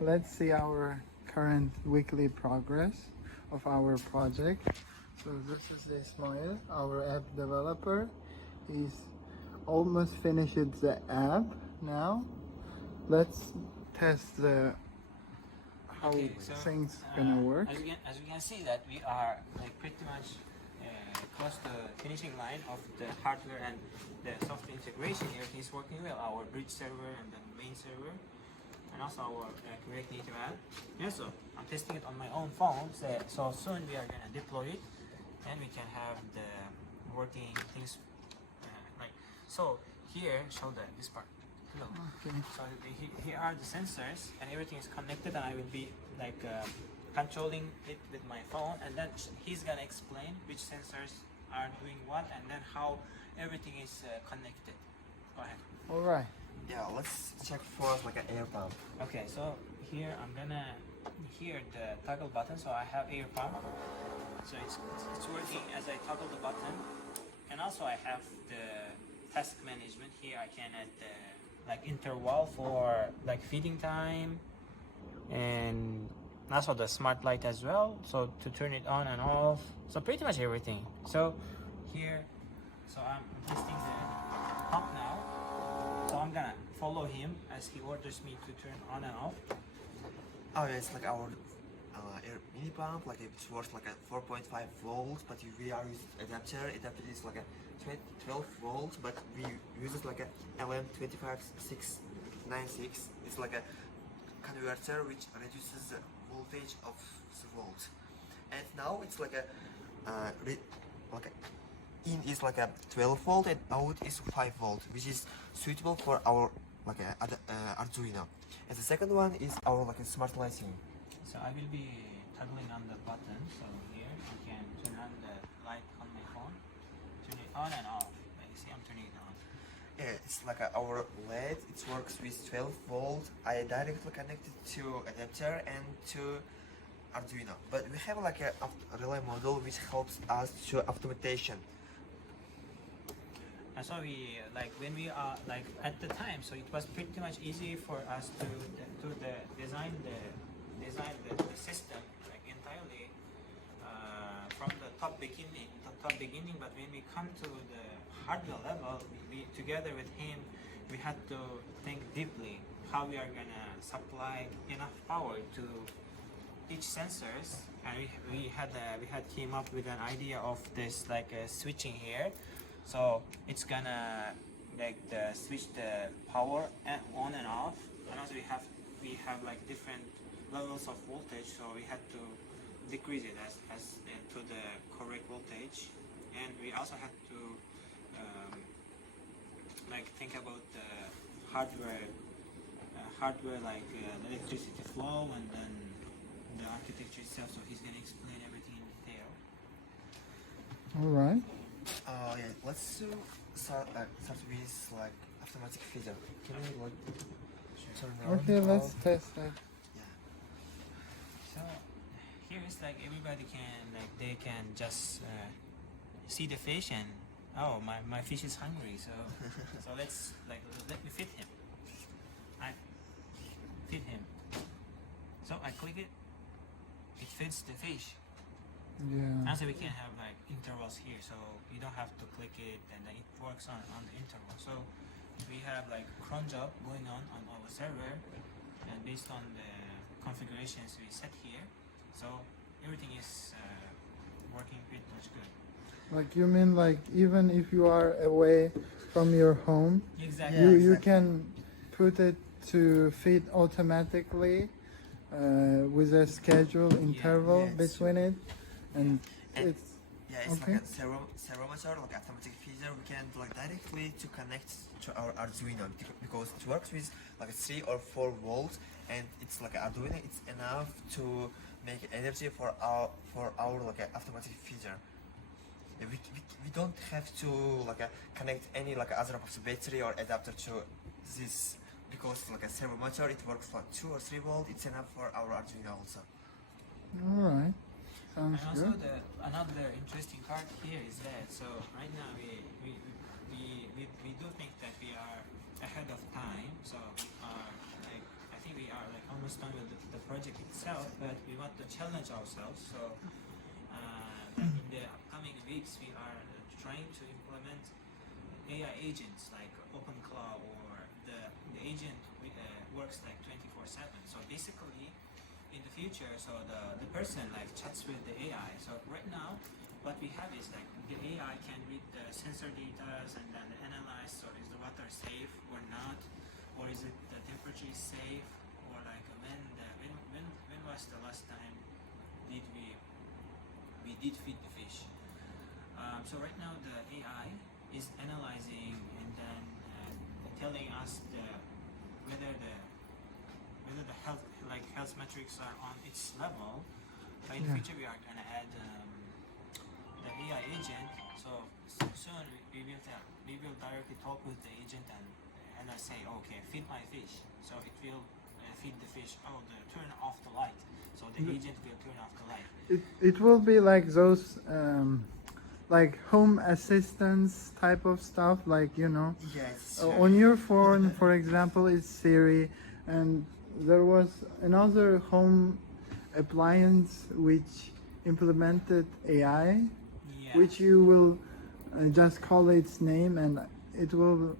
let's see our current weekly progress of our project. So this is Ismail, our app developer. He's almost finished the app now. Let's test the how Okay, so, things gonna work. As we can see that we are like pretty much close to the finishing line of the hardware and the software integration. Everything is working well. Our bridge server and the main server, and also our React Native app. Yeah, so I'm testing it on my own phone. So soon we are gonna deploy it, and we can have the working things like so. Here, show this part. Hello. Okay. So here are the sensors, and everything is connected, and I will be like controlling it with my phone, and then he's gonna explain which sensors are doing what, and then how everything is connected. Go ahead. All right. Yeah, let's check first like an air pump. Okay, so here I'm gonna hear the toggle button. So I have air pump. So it's working as I toggle the button, and also I have the task management. Here I can add the like interval for like feeding time, and also the smart light as well, so to turn it on and off, so pretty much everything. So here, so I'm testing the pump now, so I'm gonna follow him as he orders me to turn on and off. Oh yeah, it's like our air mini pump, like it works like a 4.5 volts, but we are using adapter. Adapter is like a 12 volts, but we use it like a LM25696. It's like a converter which reduces the voltage of the volt. And now it's like a in is like a 12 volt and out is 5 volt, which is suitable for our like Arduino. And the second one is our like a smart lighting. So I will be toggling on the button. So here you can turn on the light on my phone, turn it on and off. Like you see, I'm turning it on. Yeah, it's like our LED. It works with 12 volt. I directly connected to adapter and to Arduino. But we have like a relay module which helps us to automation. And so we like when we are like at the time, so it was pretty much easy for us to design the system like entirely from the top beginning. But when we come to the hardware level, we together with him, we had to think deeply how we are gonna supply enough power to each sensors, and we had came up with an idea of this like switching here. So it's gonna like switch the power on and off, and also we have like different levels of voltage, so we had to decrease it as to the correct voltage, and we also had to like think about the hardware like electricity flow, and then the architecture itself. So he's gonna explain everything in detail. All right. Yeah, let's start with like automatic feeder. Can we like turn on? Okay, let's test that. Yeah. So here is like everybody can like they can just see the fish and oh my fish is hungry, so so let's like let me feed him. I feed him. So I click it. It feeds the fish. Yeah. Also we can have like intervals here, so you don't have to click it and then it works on the interval. So we have like cron job going on our server, and based on the configurations we set here, so everything is working pretty much good. Like you mean like even if you are away from your home, Exactly. you can put it to feed automatically with a schedule interval yeah, between it, and And it's yeah, it's okay. like a servometer, like automatic feeder. We can like directly to connect to our Arduino because it works with like 3 or 4 volts, and it's like Arduino. It's enough to make energy for our like automatic feeder. We don't have to like connect any like other battery or adapter to this because like a servometer it works for 2 or 3 volts. It's enough for our Arduino also. All right. Sounds And also good. another interesting part here is that so right now we do think that we are ahead of time. So we are like I think we are like almost done with the project itself, but we want to challenge ourselves. So in the upcoming weeks, we are trying to implement AI agents like OpenClaw, or the agent works like 24/7. So basically, in the future, so the person like chats with the AI. So right now, what we have is like the AI can read the sensor data and then analyze. So is the water safe or not, or is it the temperature is safe, or like when was the last time did we did feed the fish? So right now the AI is analyzing and then telling us whether the health metrics are on its level. But in the future we are gonna add the AI agent. So soon we will directly talk with the agent and I say, okay, feed my fish. So it will feed the fish. Oh, turn off the light. So the agent will turn off the light. It will be like those like home assistance type of stuff, like Yes. on your phone, for example, it's Siri, and there was another home appliance which implemented AI, Yeah. which you will just call its name and it will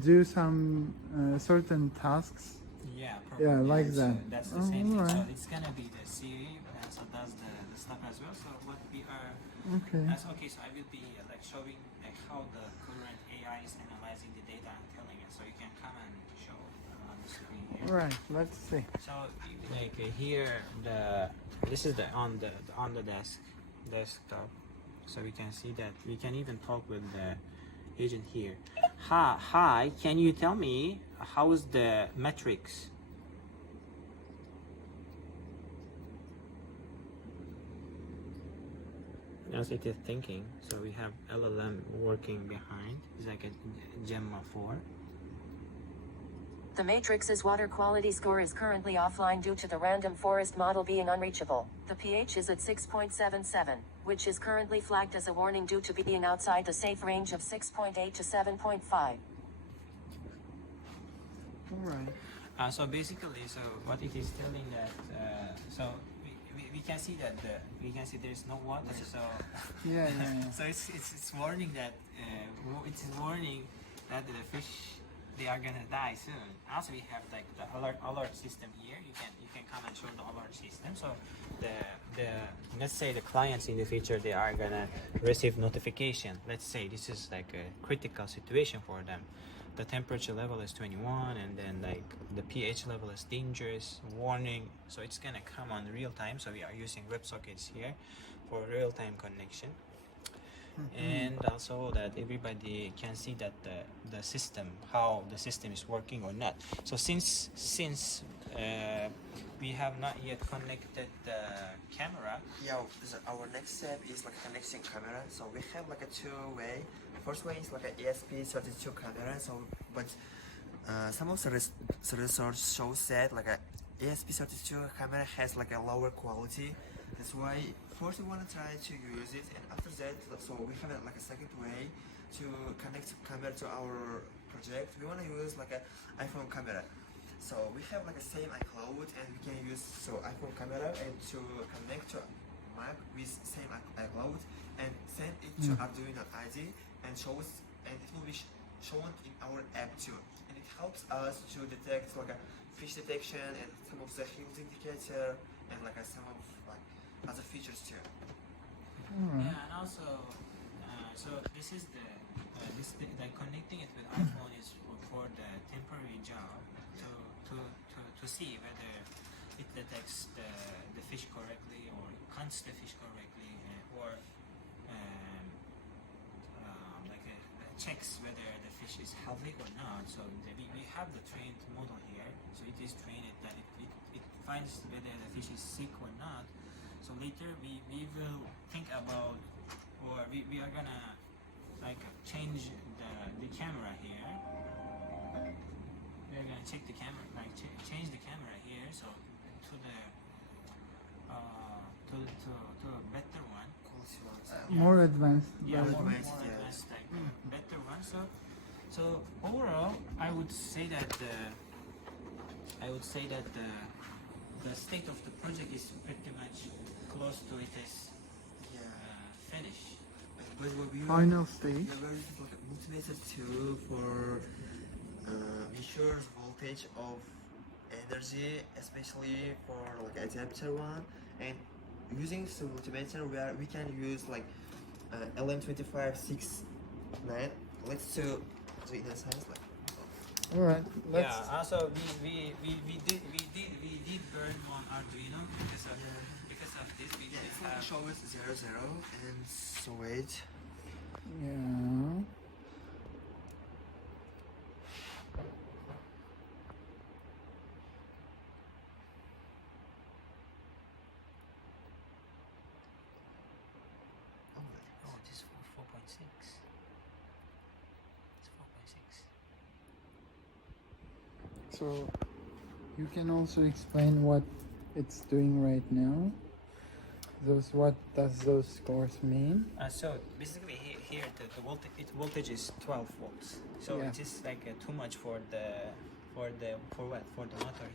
do some certain tasks. Yeah, Yeah, like so that. that's the same thing. So alright. it's gonna be the Siri, so does the stuff as well. So what we are, Okay. that's okay. So I will be like showing like how the current AI is analyzing the data and telling us. So you can come and show on the screen here. Right. Let's see. So like here, this is the on the desktop. So we can see that we can even talk with the agent here. Hi, can you tell me how's the metrics? As it is thinking, so we have LLM working behind. It's like a Gemma 4. The Matrix's water quality score is currently offline due to the random forest model being unreachable. The pH is at 6.77, which is currently flagged as a warning due to being outside the safe range of 6.8 to 7.5. All right. So basically, so what it is telling that, so we can see that there is no water. So Yeah. so it's warning that it's warning that the fish, they are gonna die soon. Also, we have like the alert system here. You can come and show the alert system. So the let's say the clients in the future, they are gonna receive notification. Let's say this is like a critical situation for them. The temperature level is 21, and then like the pH level is dangerous, warning. So it's gonna come on real time. So we are using WebSockets here for real time connection. And also that everybody can see that the system, how the system is working or not. So since we have not yet connected the camera. Yeah, our next step is like connecting camera. So we have like a two-way. First way is like an ESP32 camera. So but some of the research shows that like a ESP32 camera has like a lower quality. That's why first we want to try to use it, and after that, so we have like a second way to connect camera to our project. We want to use like an iPhone camera. So we have like a same iCloud, and we can use iPhone camera and to connect to Mac with same iCloud and send it to Arduino ID and it will be shown in our app too. And it helps us to detect like a fish detection and some of the health indicator and like some of like other features too. Yeah, and also, so this is like connecting it with iPhone is for the temporary job to see whether it detects the fish correctly or counts the fish correctly, or like checks whether the fish is healthy or not. So we have the trained model here, so it is trained that it finds whether the fish is sick or not. So later we will think about, or we are gonna like change the camera here. We are gonna check the camera, like change the camera here, so to a better one. More advanced. Yeah, version. more advanced, like better one. So overall, I would say that the state of the project is pretty much close to its Yeah. finish. But what we Final stage. Yeah, we're using like a multimeter too for measures voltage of energy, especially for like adapter one. And using the multimeter, we can use like LM2569. Let's do in the science like. All right. Let's. Yeah. Also, we did burn one Arduino because of this. We Yeah, did it's like have show us 00 and so wait. Yeah. Oh my oh, this is 4.6. It's 4.6. So you can also explain what it's doing right now. What does those scores mean? So basically here the voltage is 12 volts. So Yeah. it is like too much for the motor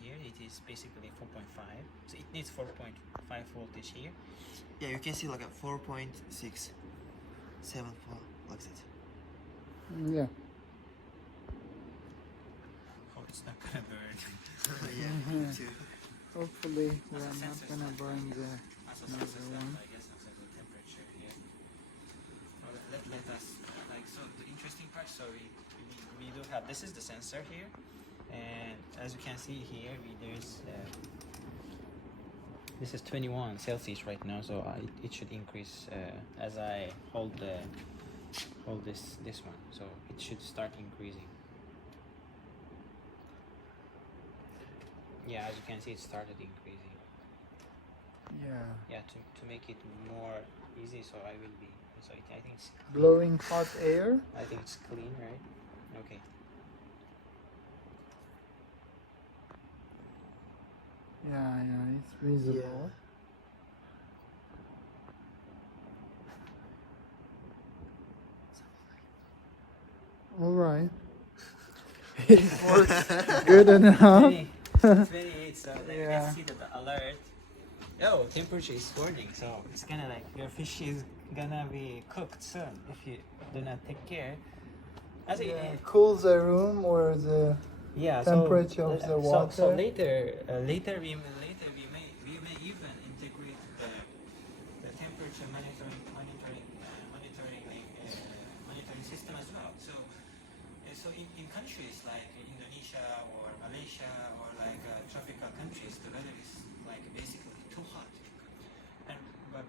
here. It is basically 4.5. So it needs 4.5 voltage here. Yeah, you can see like a 4.674 like that. Yeah. Oh, it's not gonna burn. Yeah, Mhm. me too. Hopefully we're Also, not sensors gonna not burn working. the Also another sensors one. I guess also the temperature here. Well, let us so the interesting part. So we do have this is the sensor here, and as you can see here, there's this is 21 Celsius right now, so it should increase as I hold this one, so it should start increasing. Yeah, as you can see, it started increasing. Yeah. Yeah, to make it more easy, so I will be. So I think it's Blowing hot air. I think it's clean, right? Okay. Yeah, it's visible. All right. It works good enough. 28, so like, Yeah. let's see the alert. Oh, temperature is warning, so it's gonna like your fish is gonna be cooked soon if you do not take care. As Yeah, it, cools the room or the yeah, temperature of the water. So later we may even integrate the temperature monitoring system as well. So in countries like Indonesia or Malaysia or like tropical countries, the weather is like basically too hot. And but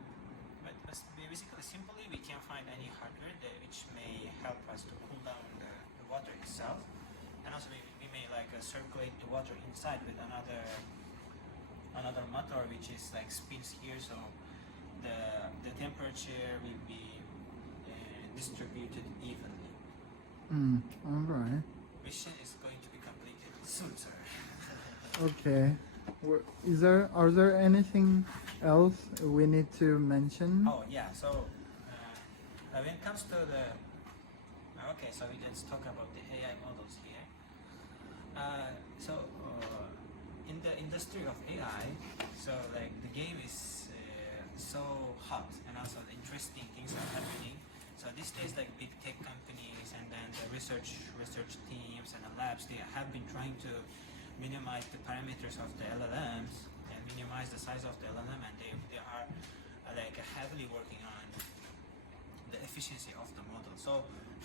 basically simply we can find any hardware which may help us to cool down the water itself, and also we may like circulate the water inside with another motor which is like spins here, so the temperature will be distributed evenly. All right. Mission is going to be completed soon, sir. Okay. Are there anything else we need to mention? Oh yeah, so when it comes to the okay, so let's talk about the AI models here. In the industry of AI, so like the game is so hot, and also interesting things are happening. So these days, like big tech companies and then the research teams and the labs, they have been trying to minimize the parameters of the LLMs and minimize the size of the LLM, and they are like heavily working on the efficiency of the model. So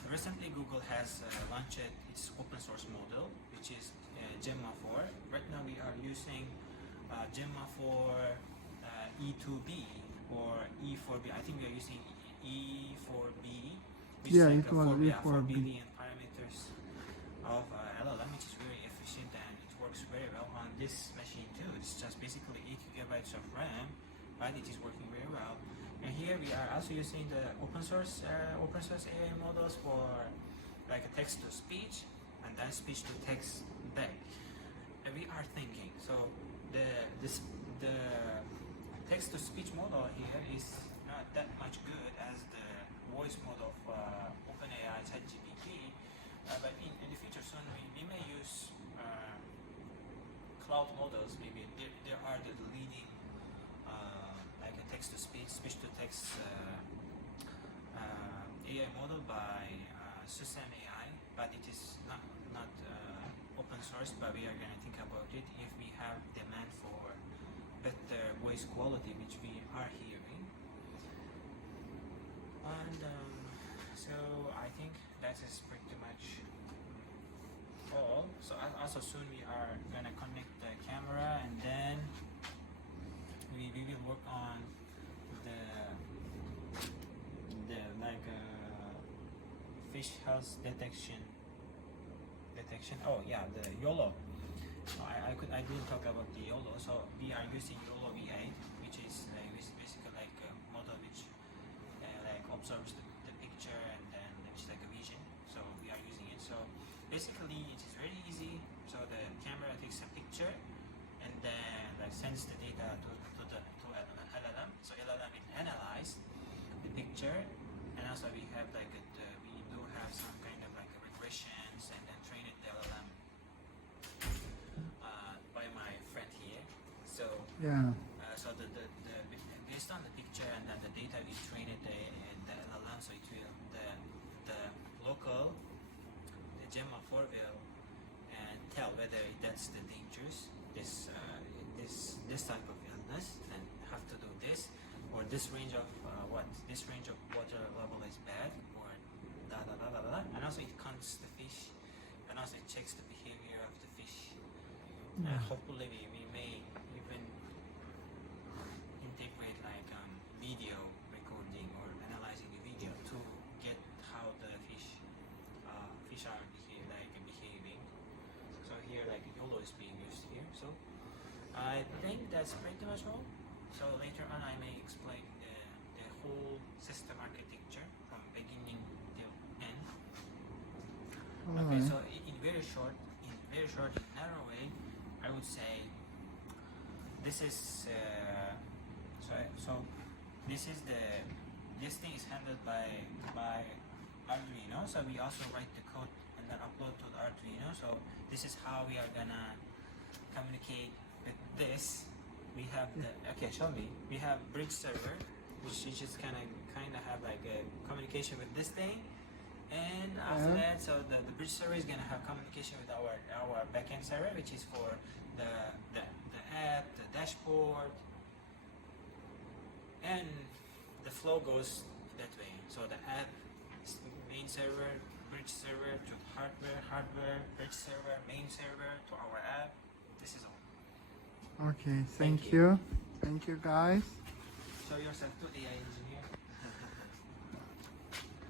recently Google has launched its open source model, which is Gemma 4. Right now we are using Gemma 4 E2B or E4B. I think we are using E4B, which Yeah, is it like was 4 E4B. billion parameters of LLM, which is very efficient and it works very well on this machine too. It's just basically 8 gigabytes of RAM, right? It is working very well. And here we are also using the open source AI models for like a text to speech and then speech to text back. And we are thinking, so the text to speech model here is not that much good as the voice model of OpenAI ChatGPT, but in the future soon we may use cloud models, maybe there are the leading like a text-to-speech, speech-to-text AI model by Susan AI, but it is not open source. But we are going to think about it if we have demand for better voice quality, which we are hearing. And so I think that is pretty much all. So also soon we are gonna connect the camera, and then we will work on the like fish health detection. Oh yeah, the YOLO. So I didn't talk about the YOLO. So we are using YOLO V8, which is basically like a model which like observes the picture, and then it's like a vision. So we are using it. So basically it is very easy. So the camera takes a picture and then like sends the data to LLM. So LLM will analyze the picture, and also we have like we do have some kind of like regressions, and then train it the LLM by my friend here. So Yeah. so the based on the picture and then the data we train it the LLM, so it will the local the Gemma 4 will and tell whether that's the dangerous this type of illness, then have to do this, or this range of this range of water level is bad, or and also it counts the fish, and also it checks the behavior of the fish. Hopefully we may even integrate like video recording or analyzing the video to get how the fish are behaving. So here like YOLO is being used here. So I think that's pretty much all. So later on I may explain the whole system architecture from beginning till end. Okay, so in very short, narrow way, I would say this is this thing is handled by Arduino. So we also write the code and then upload to the Arduino. So this is how we are gonna communicate with this. We have we have bridge server, which is just kind of have like a communication with this thing. And after that, so the bridge server is gonna have communication with our backend server, which is for the app, the dashboard, and the flow goes that way. So the app, main server, bridge server to hardware, bridge server, main server to our app. This is all. Okay, thank you. Thank you, guys. Show yourself to AI engineer.